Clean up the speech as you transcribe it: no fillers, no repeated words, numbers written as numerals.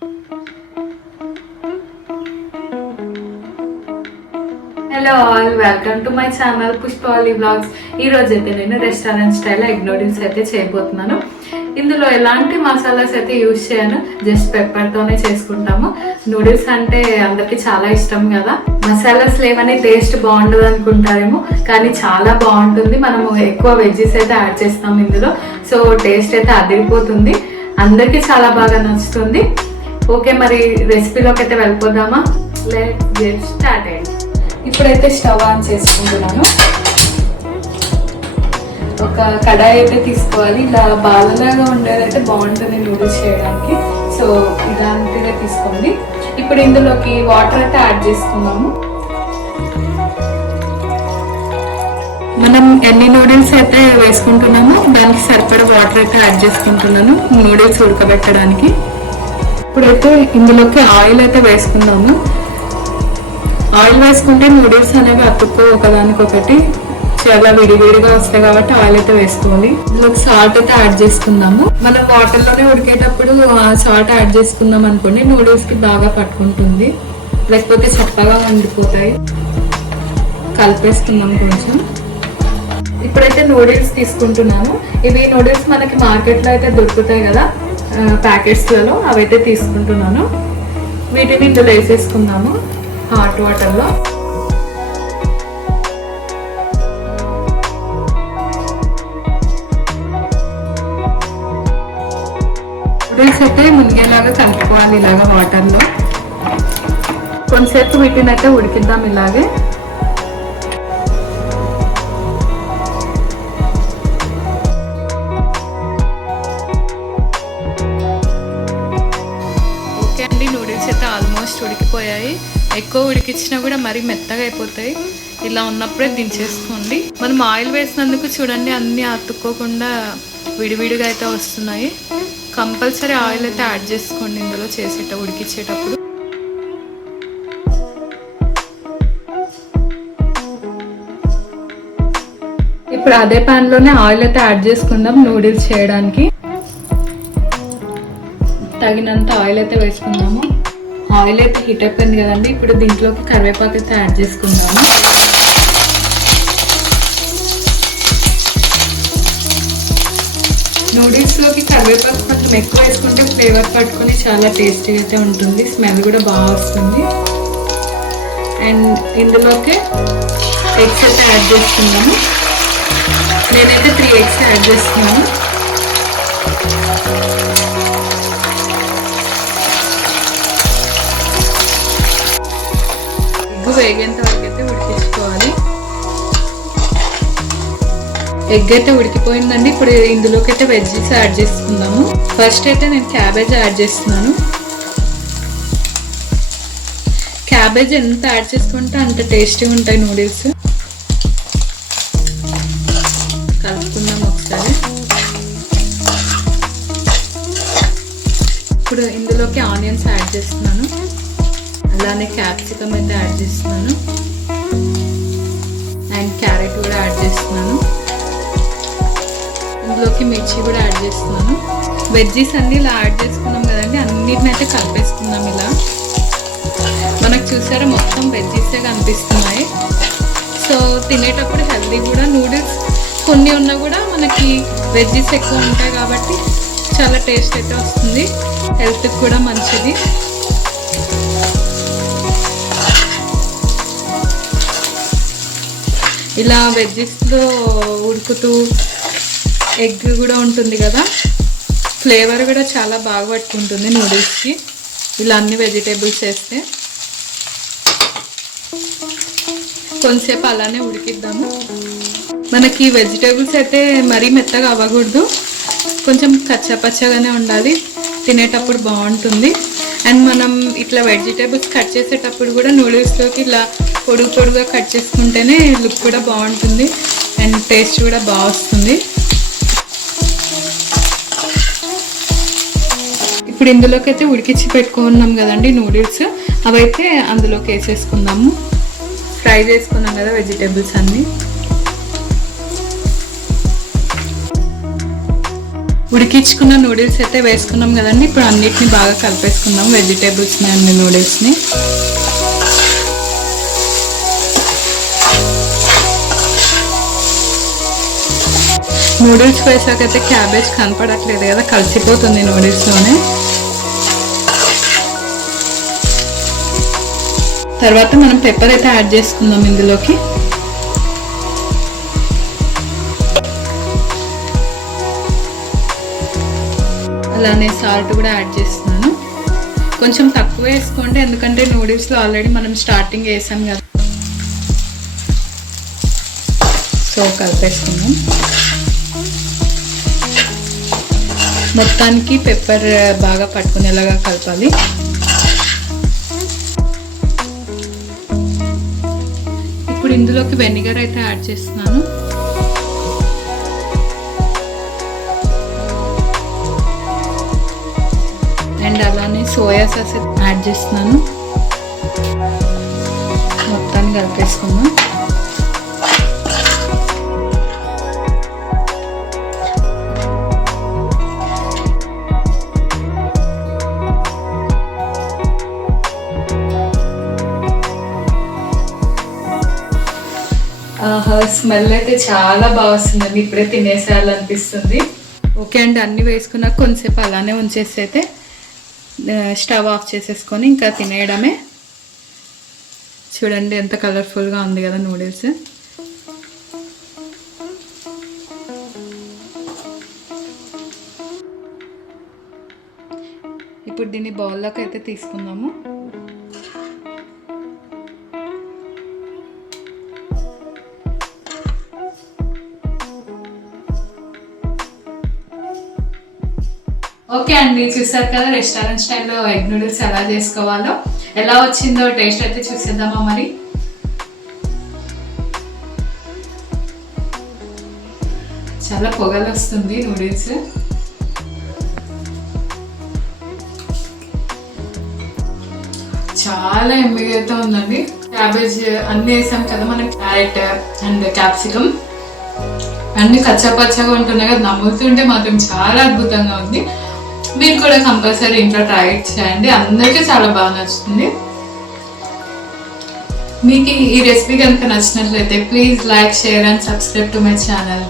Hello all, welcome to my channel Pushpavalli blogs. ఈ రోజు అయితే నేను రెస్టారెంట్ స్టైల్ ఎగ్ నూడిల్స్ అయితే చేయబోతున్నాను. ఇందులో ఎలాంటి మసాలాస్ అయితే యూజ్ చేయను, జస్ట్ పెప్పర్ తోనే చేసుకుంటాము. నూడిల్స్ అంటే అందరికి చాలా ఇష్టం కదా. మసాలాస్ లేవని టేస్ట్ బాగుండదు అనుకుంటారేమో, కానీ చాలా బాగుంటుంది. మనము ఎక్కువ వెజ్జెస్ అయితే యాడ్ చేస్తాం ఇందులో, సో టేస్ట్ అయితే అదిరిపోతుంది. అందరికి చాలా బాగా నచ్చుతుంది. ఓకే, మరి రెసిపీలోకి అయితే వెళ్ళిపోదామా? Let's get started. ఇప్పుడైతే స్టవ్ ఆన్ చేసుకుంటున్నాను. ఒక కడాయి అయితే తీసుకోవాలి. ఇలా బాలలాగా ఉండేదైతే బాగుంటుంది నూడిల్స్ చేయడానికి, సో ఇలాంటిదే తీసుకోండి. ఇప్పుడు ఇందులోకి వాటర్ అయితే యాడ్ చేసుకున్నాము. మనం ఎన్ని నూడిల్స్ అయితే వేసుకుంటున్నామో దానికి సరిపడా వాటర్ అయితే యాడ్ చేసుకుంటున్నాను నూడిల్స్ ఉడకబెట్టడానికి. ఇప్పుడైతే ఇందులోకి ఆయిల్ అయితే వేసుకున్నాము. ఆయిల్ వేసుకుంటే నూడిల్స్ అనేవి అతుక్కో ఒకదానికొకటి, చాలా విడివిడిగా వస్తాయి కాబట్టి ఆయిల్ అయితే వేసుకోవాలి. ఇందులో సాల్ట్ అయితే యాడ్ చేసుకుందాము. మనం వాటర్ లోనే ఉడికేటప్పుడు సాల్ట్ యాడ్ చేసుకుందాం అనుకోండి, నూడిల్స్ కి బాగా పట్టుకుంటుంది, లేకపోతే చప్పగా వండిపోతాయి. కలిపేసుకుందాం కొంచెం. ఇప్పుడైతే నూడిల్స్ తీసుకుంటున్నాను. ఇవి నూడిల్స్ మనకి మార్కెట్ లో అయితే దొరుకుతాయి కదా ప్యాకెట్స్ లలో, అవైతే తీసుకుంటున్నాను. వీటిని ఇందులో వేసేసుకుందాము హాట్ వాటర్ లో. నూడిల్స్ అయితే మునిగేలాగా కలుపుకోవాలి ఇలాగా వాటర్ లో. కొంతసేపు వీటిని అయితే ఉడికిద్దాం ఇలాగే. ఓకే అండి, నూడిల్స్ అయితే ఆల్మోస్ట్ ఉడికిపోయాయి. ఎక్కువ ఉడికించినా కూడా మరీ మెత్తగా అయిపోతాయి. ఇలా ఉన్నప్పుడే దించేసుకోండి. మనం ఆయిల్ వేసినందుకు చూడండి అన్నీ అతుక్కోకుండా విడివిడిగా అయితే వస్తున్నాయి. కంపల్సరీ ఆయిల్ అయితే యాడ్ చేసుకోండి ఇందులో ఉడికించేటప్పుడు. ఇప్పుడు అదే ప్యాన్ లోనే ఆయిల్ అయితే యాడ్ చేసుకుందాం నూడిల్స్ చేయడానికి. తగినంత ఆయిల్ అయితే వేసుకుందాము. ఆయిల్ అయితే హీట్ అయిపోయింది కదండి. ఇప్పుడు దీంట్లోకి కరివేపాకు అయితే యాడ్ చేసుకుందాము. నూడిల్స్లోకి కరివేపాకు కొంచెం ఎక్కువ వేసుకుంటే ఫ్లేవర్ పట్టుకొని చాలా టేస్టీగా అయితే ఉంటుంది, స్మెల్ కూడా బాగా వస్తుంది. అండ్ ఇందులోకి ఎగ్స్ అయితే యాడ్ చేసుకుందాము. నేనైతే 3 ఎగ్స్ యాడ్ చేస్తున్నాను. ఎగ్ వేగేంత వరకు అయితే ఉడికించుకోవాలి. ఎగ్ అయితే ఉడికిపోయిందండి. ఇప్పుడు ఇందులోకి అయితే వెజ్జెస్ యాడ్ చేసుకుందాము. ఫస్ట్ అయితే నేను క్యాబేజ్ యాడ్ చేస్తున్నాను. క్యాబేజ్ ఎంత యాడ్ చేసుకుంటే అంత టేస్టీగా ఉంటాయి నూడిల్స్. కలుపుకుందాం ఒకసారి. ఇప్పుడు ఇందులోకి ఆనియన్స్ యాడ్ చేస్తున్నాను. అలానే క్యాప్సికమ్ అయితే యాడ్ చేస్తున్నాను. అండ్ క్యారెట్ కూడా యాడ్ చేస్తున్నాను. ఇందులోకి మిర్చి కూడా యాడ్ చేస్తున్నాను. వెజ్జీస్ అన్ని ఇలా యాడ్ చేసుకున్నాం కదండి, అన్నిటిని అయితే కలిపేసుకుందాం ఇలా. మనకు చూసారా మొత్తం వెజ్జీసే కనిపిస్తున్నాయి. సో తినేటప్పుడు హెల్దీ కూడా. నూడిల్స్ కొన్ని ఉన్నా కూడా మనకి వెజ్జీస్ ఎక్కువ ఉంటాయి కాబట్టి చాలా టేస్ట్ అయితే వస్తుంది, హెల్త్కి కూడా మంచిది. ఇలా వెజ్జెస్లో ఉడుకుతూ ఎగ్ కూడా ఉంటుంది కదా, ఫ్లేవర్ కూడా చాలా బాగా పట్టుకుంటుంది నూడిల్స్కి ఇలా అన్ని వెజిటేబుల్స్ వేస్తే. కొంతసేపు అలానే ఉడికిద్దాము. మనకి వెజిటేబుల్స్ అయితే మరీ మెత్తగా అవ్వకూడదు, కొంచెం కచ్చాపచ్చగానే ఉండాలి, తినేటప్పుడు బాగుంటుంది. అండ్ మనం ఇట్లా వెజిటేబుల్స్ కట్ చేసేటప్పుడు కూడా నూడిల్స్లోకి ఇలా పొడుగుగా కట్ చేసుకుంటేనే లుక్ కూడా బాగుంటుంది అండ్ టేస్ట్ కూడా బాగా వస్తుంది. ఇప్పుడు ఇందులోకి అయితే ఉడికించి పెట్టుకున్నాం కదండి నూడిల్స్, అవైతే అందులోకి వేసేసుకుందాము. ఫ్రై చేసుకున్నాం కదా వెజిటేబుల్స్ అన్నీ. ఉడికించుకున్న నూడిల్స్ అయితే వేసుకున్నాం కదండి. ఇప్పుడు అన్నిటిని బాగా కలిపేసుకుందాం, వెజిటేబుల్స్ని అన్ని నూడిల్స్ని. నూడిల్స్ వేసాకైతే క్యాబేజ్ కనపడట్లేదు కదా, కలిసిపోతుంది నూడిల్స్లోనే. తర్వాత మనం పెప్పర్ అయితే యాడ్ చేసుకుందాం ఇందులోకి. అలానే సాల్ట్ కూడా యాడ్ చేస్తున్నాను. కొంచెం తక్కువ వేసుకోండి, ఎందుకంటే నూడిల్స్లో ఆల్రెడీ మనం స్టార్టింగ్ వేసాం కదా. సో కలిపేసుకుందాం. మొత్తానికి పెప్పర్ బాగా పట్టుకునేలాగా కలపాలి. ఇప్పుడు ఇందులోకి వెనిగర్ అయితే యాడ్ చేస్తున్నాను. అండ్ అలానే సోయా సాస్ యాడ్ చేస్తున్నాను. మొత్తాన్ని కలిపేసుకుందాం. స్మెల్ అయితే చాలా బాగా వస్తుందండి. ఇప్పుడే తినేసేయాలనిపిస్తుంది. ఓకే అండి, అన్నీ వేసుకున్నాక కొంచెంసేపు అలానే ఉంచేసి అయితే స్టవ్ ఆఫ్ చేసేసుకొని ఇంకా తినేయడమే. చూడండి ఎంత కలర్ఫుల్గా ఉంది కదా నూడిల్స్. ఇప్పుడు దీన్ని బౌల్లోకి అయితే తీసుకుందాము. ఓకే అండి, చూసారు కదా రెస్టారెంట్ స్టైల్లో ఎగ్ నూడిల్స్ ఎలా చేసుకోవాలో. ఎలా వచ్చిందో టేస్ట్ అయితే చూసేద్దామా మరి. చాలా పొగలు వస్తుంది నూడిల్స్. చాలా ఎమ్మిగా ఉందండి. క్యాబేజ్ అన్ని వేసాం కదా, మనకి క్యారెట్ అండ్ క్యాప్సికమ్ అన్ని కచ్చాపచ్చగా ఉంటున్నాయి కదా, నమ్ముతుంటే మాత్రం చాలా అద్భుతంగా ఉంది. మీరు కూడా కంపల్సరీ ఇంట్లో ట్రై చేయండి, అందరికీ చాలా బాగా నచ్చుతుంది. మీకు ఈ రెసిపీ కనుక నచ్చినట్లయితే please like, share and subscribe to my channel.